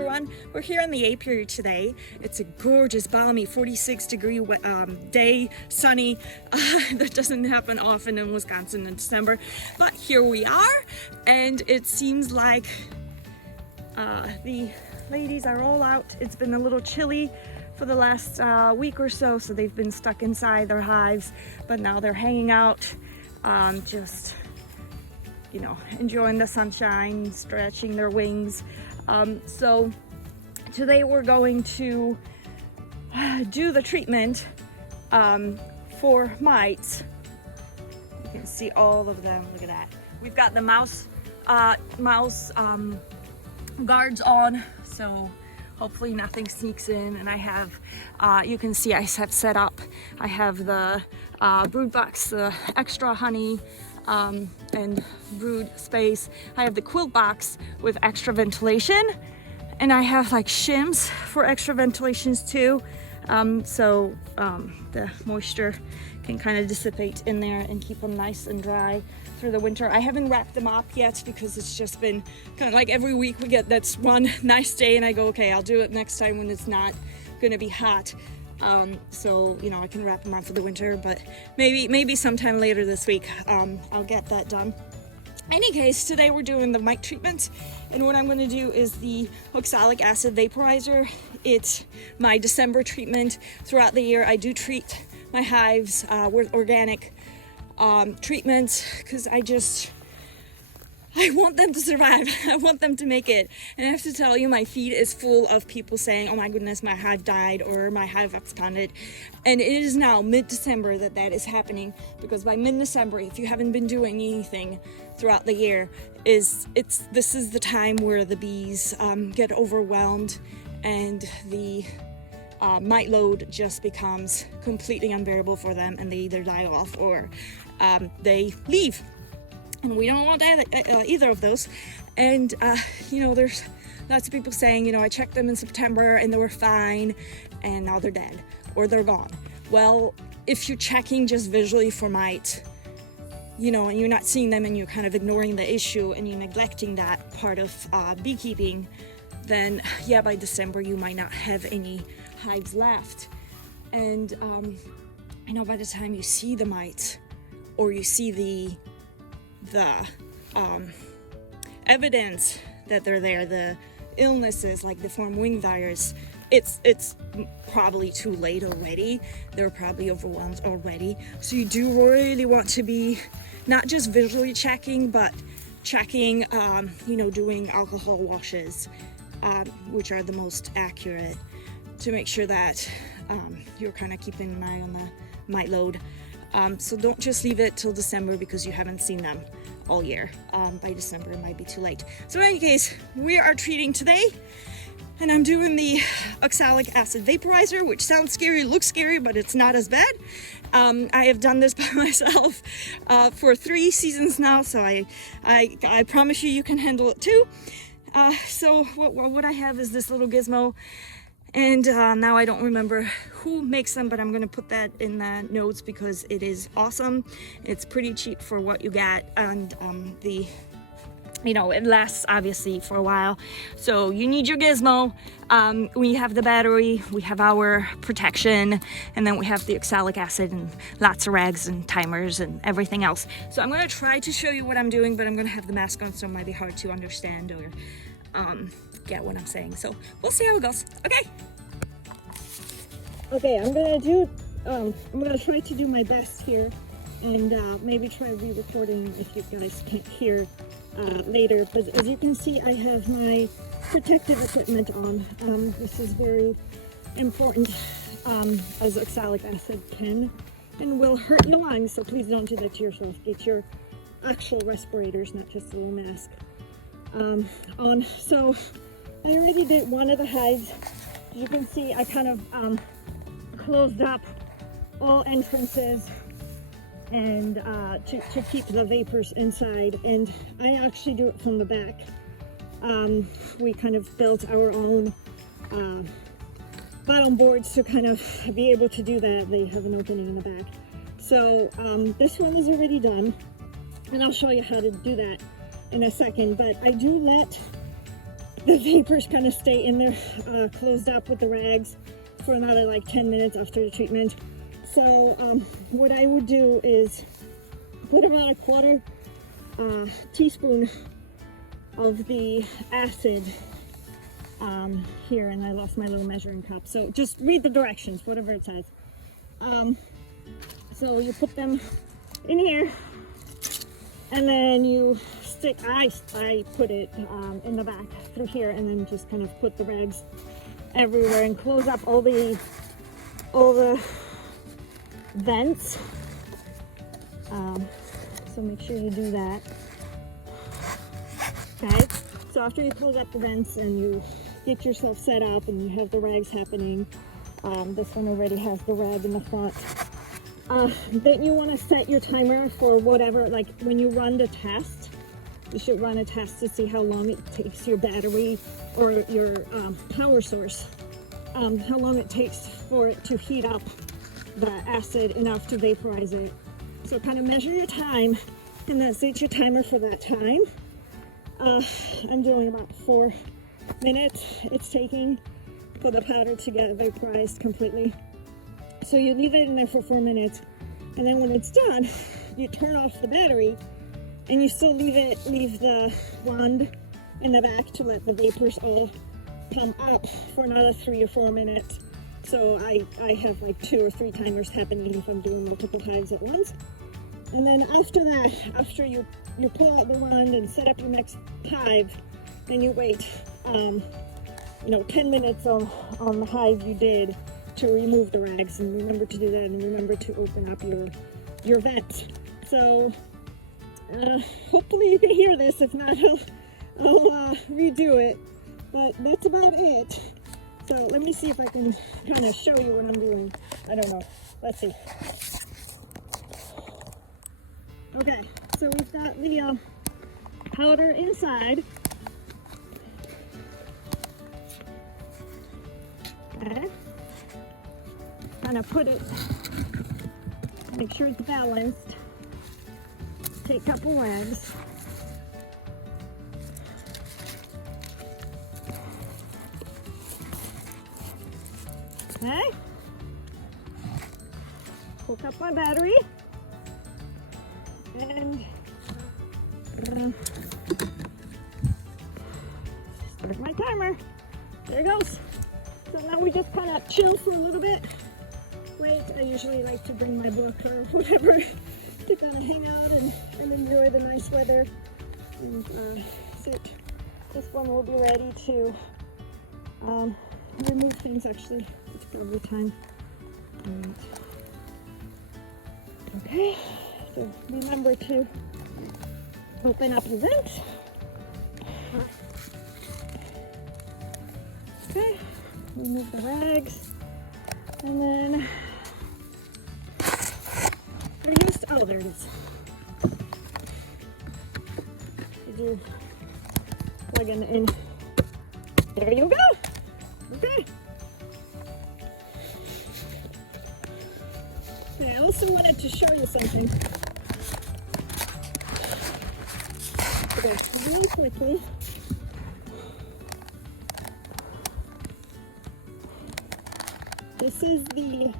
everyone. We're here in the apiary today. It's a gorgeous, balmy 46-degree day, sunny. That doesn't happen often in Wisconsin in December, but here we are, and it seems like the ladies are all out. It's been a little chilly for the last week or so, so they've been stuck inside their hives, but now they're hanging out, just enjoying the sunshine, stretching their wings. So today we're going to do the treatment for mites. You can see all of them. Look at that. We've got the mouse guards on, so hopefully nothing sneaks in. And I have, you can see I have set up, I have the brood box, the extra honey, and brood space. I have the quilt box with extra ventilation, and I have like shims for extra ventilations too, so the moisture can kind of dissipate in there and keep them nice and dry through the winter. I haven't wrapped them up yet because it's just been kind of like every week we get that's one nice day and I go, okay, I'll do it next time when it's not going to be hot. So I can wrap them up for the winter, but maybe sometime later this week I'll get that done. Any case, today we're doing the mite treatment, and what I'm going to do is the oxalic acid vaporizer. It's my December treatment. Throughout the year I do treat my hives with organic treatments because I want them to survive. I want them to make it. And I have to tell you, my feed is full of people saying, oh my goodness, my hive died or my hive absconded. And it is now mid-December that is happening, because by mid-December, if you haven't been doing anything throughout the year, this is the time where the bees get overwhelmed and the mite load just becomes completely unbearable for them, and they either die off or they leave. And we don't want either of those. And there's lots of people saying, I checked them in September and they were fine, and now they're dead or they're gone. Well, if you're checking just visually for mite, and you're not seeing them and you're kind of ignoring the issue and you're neglecting that part of beekeeping, then yeah, by December you might not have any hives left. And by the time you see the mite, or you see the evidence that they're there, the illnesses like deformed wing virus, it's probably too late already. They're probably overwhelmed already. So you do really want to be not just visually checking, but checking, doing alcohol washes, which are the most accurate, to make sure that you're kind of keeping an eye on the mite load. So don't just leave it till December because you haven't seen them all year. By December it might be too late. So in any case, we are treating today, and I'm doing the oxalic acid vaporizer, which sounds scary, looks scary, but it's not as bad. I have done this by myself for 3 seasons now, so I promise you can handle it too. So what I have is this little gizmo. And now I don't remember who makes them, but I'm going to put that in the notes because it is awesome. It's pretty cheap for what you get, and it lasts obviously for a while. So you need your gizmo. We have the battery, we have our protection, and then we have the oxalic acid and lots of rags and timers and everything else. So I'm going to try to show you what I'm doing, but I'm going to have the mask on, so it might be hard to understand or get what I'm saying. So we'll see how it goes. Okay, I'm gonna try to do my best here, and maybe try re-recording if you guys can't hear later. But as you can see, I have my protective equipment on. This is very important, as oxalic acid can and will hurt your lungs, so please don't do that to yourself. Get your actual respirators, not just a little mask, on. So I already did one of the hives. As you can see, I kind of closed up all entrances and to keep the vapors inside, and I actually do it from the back. We kind of built our own bottom boards to kind of be able to do that. They have an opening in the back. So this one is already done, and I'll show you how to do that in a second, but I do let the vapors kind of stay in there, closed up with the rags for another like 10 minutes after the treatment. So what I would do is put about a quarter teaspoon of the acid here, and I lost my little measuring cup, so just read the directions, whatever it says. So you put them in here, and then you stick, I put it in the back through here, and then just kind of put the rags everywhere and close up all the vents. So make sure you do that. Okay, so after you close up the vents and you get yourself set up and you have the rags happening, this one already has the rag in the front. Then you want to set your timer for whatever, like when you run the test, you should run a test to see how long it takes your battery or your power source, how long it takes for it to heat up the acid enough to vaporize it. So kind of measure your time and then set your timer for that time. I'm doing about 4 minutes it's taking for the powder to get vaporized completely. So you leave it in there for 4 minutes, and then when it's done, you turn off the battery, and you still leave the wand in the back to let the vapors all come up for another 3 or 4 minutes. So I have like 2 or 3 timers happening if I'm doing multiple hives at once. And then after that, after you pull out the wand and set up your next hive, then you wait 10 minutes on the hive you did to remove the rags, and remember to do that, and remember to open up your vent. So hopefully you can hear this. If not, I'll redo it, but that's about it. So let me see if I can kind of show you what I'm doing. I don't know, let's see. Okay, so we've got the powder inside. Okay. Kind of put it, make sure it's balanced. Take a couple rags. Okay. Hook up my battery. And start my timer. There it goes. So now we just kind of chill for a little bit. Wait, I usually like to bring my book or whatever to kind of hang out and enjoy the nice weather and sit. This one will be ready to remove things. Actually, it's probably time. Okay, so remember to open up your vent. Okay, remove the rags, and then oh, there it is. Did you plug in? There you go. Okay. I also wanted to show you something. Okay, really quickly. This is the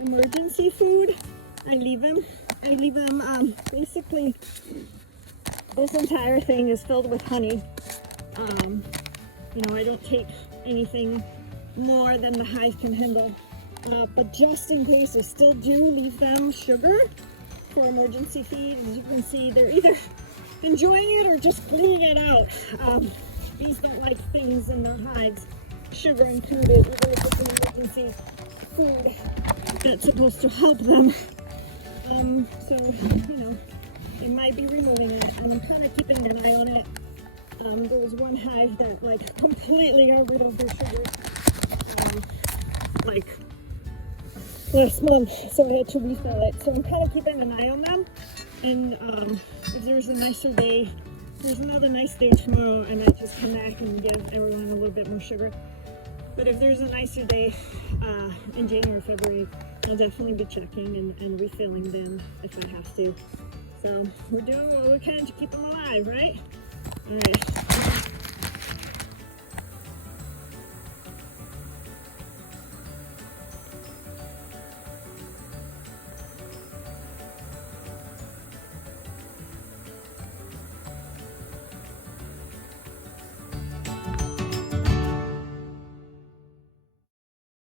emergency food. I leave them basically this entire thing is filled with honey. I don't take anything more than the hive can handle. But just in case, I still do leave them sugar for emergency feed. As you can see, they're either enjoying it or just cleaning it out. These don't like things in their hives, sugar included, even if it's an emergency food that's supposed to help them. So, they might be removing it, and I'm kind of keeping an eye on it. There was one hive that like completely got rid of their sugar, like last month, so I had to refill it. So I'm kind of keeping an eye on them, and if there's a nicer day, there's another nice day tomorrow, I might just come back and give everyone a little bit more sugar. But if there's a nicer day in January or February, I'll definitely be checking and refilling them if I have to. So we're doing what we can to keep them alive, right? All right.